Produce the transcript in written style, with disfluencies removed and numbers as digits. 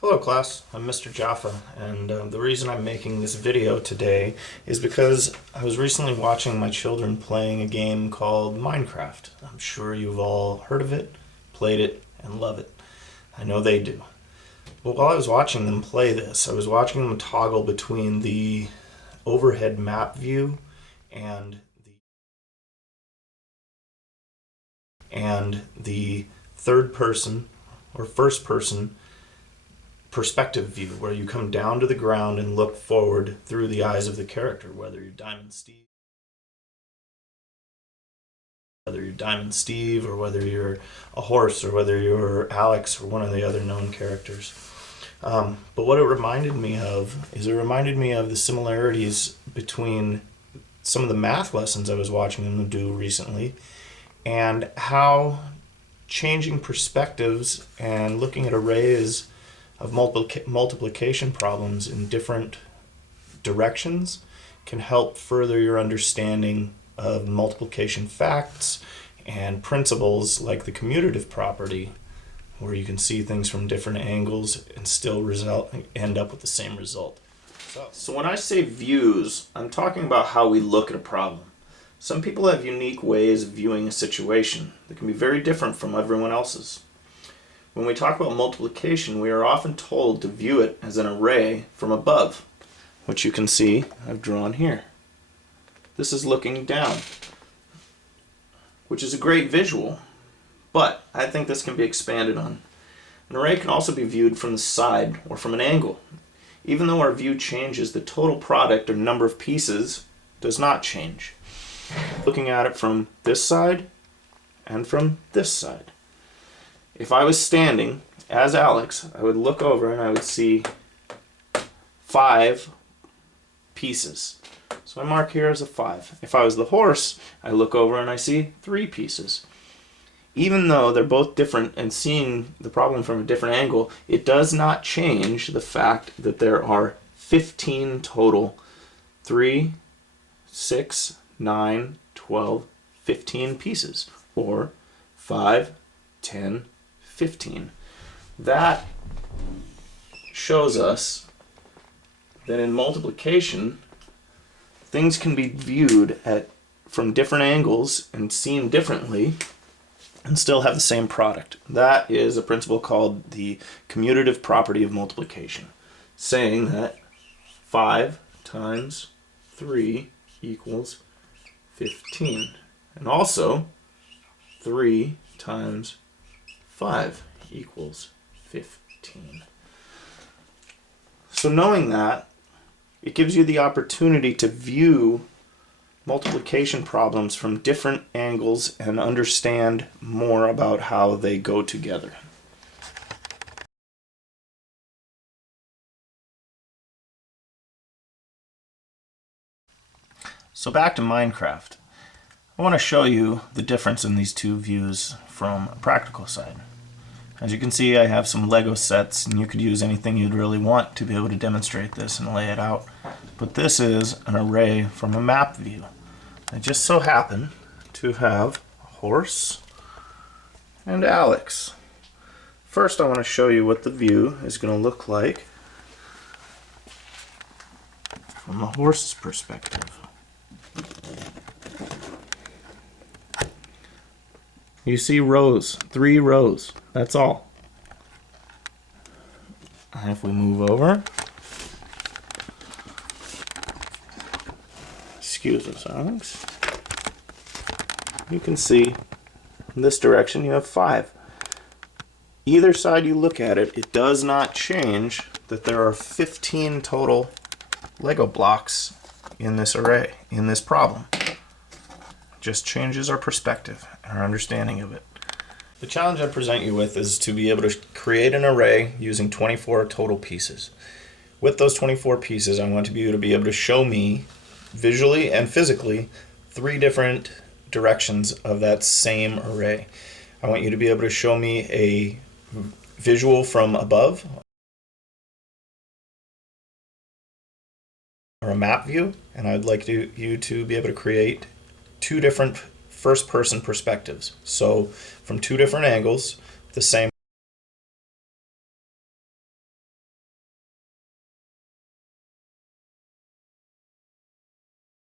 Hello class, I'm Mr. Jaffa, and the reason I'm making this video today is because I was recently watching my children playing a game called Minecraft. I'm sure you've all heard of it, played it, and love it. I know they do. But while I was watching them play this, I was watching them toggle between the overhead map view and the third person or first person perspective view, where you come down to the ground and look forward through the eyes of the character, whether you're Diamond Steve, or whether you're a horse, or whether you're Alex or one of the other known characters. But what it reminded me of is the similarities between some of the math lessons I was watching them do recently, and how changing perspectives and looking at arrays of multiplication problems in different directions can help further your understanding of multiplication facts and principles like the commutative property, where you can see things from different angles and still end up with the same result. So when I say views, I'm talking about how we look at a problem. Some people have unique ways of viewing a situation that can be very different from everyone else's. When we talk about multiplication, we are often told to view it as an array from above, which you can see I've drawn here. This is looking down, which is a great visual, but I think this can be expanded on. An array can also be viewed from the side or from an angle. Even though our view changes, the total product or number of pieces does not change. Looking at it from this side and from this side. If I was standing as Alex, I would look over and I would see 5 pieces. So I mark here as a 5. If I was the horse, I look over and I see 3 pieces. Even though they're both different and seeing the problem from a different angle, it does not change the fact that there are 15 total. 3, 6, 9, 12, 15 pieces. Or 5, 10, 15. That shows us that in multiplication, things can be viewed from different angles and seen differently and still have the same product. That is a principle called the commutative property of multiplication, saying that 5 times 3 equals 15. And also 3 times 5 equals 15. So knowing that, it gives you the opportunity to view multiplication problems from different angles and understand more about how they go together. So back to Minecraft. I want to show you the difference in these two views from a practical side. As you can see, I have some Lego sets, and you could use anything you'd really want to be able to demonstrate this and lay it out. But this is an array from a map view. I just so happen to have a horse and Alex. First, I want to show you what the view is going to look like from the horse's perspective. You see rows, 3 rows, that's all. And if we move over, excuse us, Alex, you can see in this direction you have 5. Either side you look at it, it does not change that there are 15 total Lego blocks in this array, in this problem. Just changes our perspective and our understanding of it. The challenge I present you with is to be able to create an array using 24 total pieces. With those 24 pieces, I want you to be able to show me visually and physically 3 different directions of that same array. I want you to be able to show me a visual from above, or a map view, and I'd like you to be able to create 2 different first-person perspectives. So from 2 different angles, the same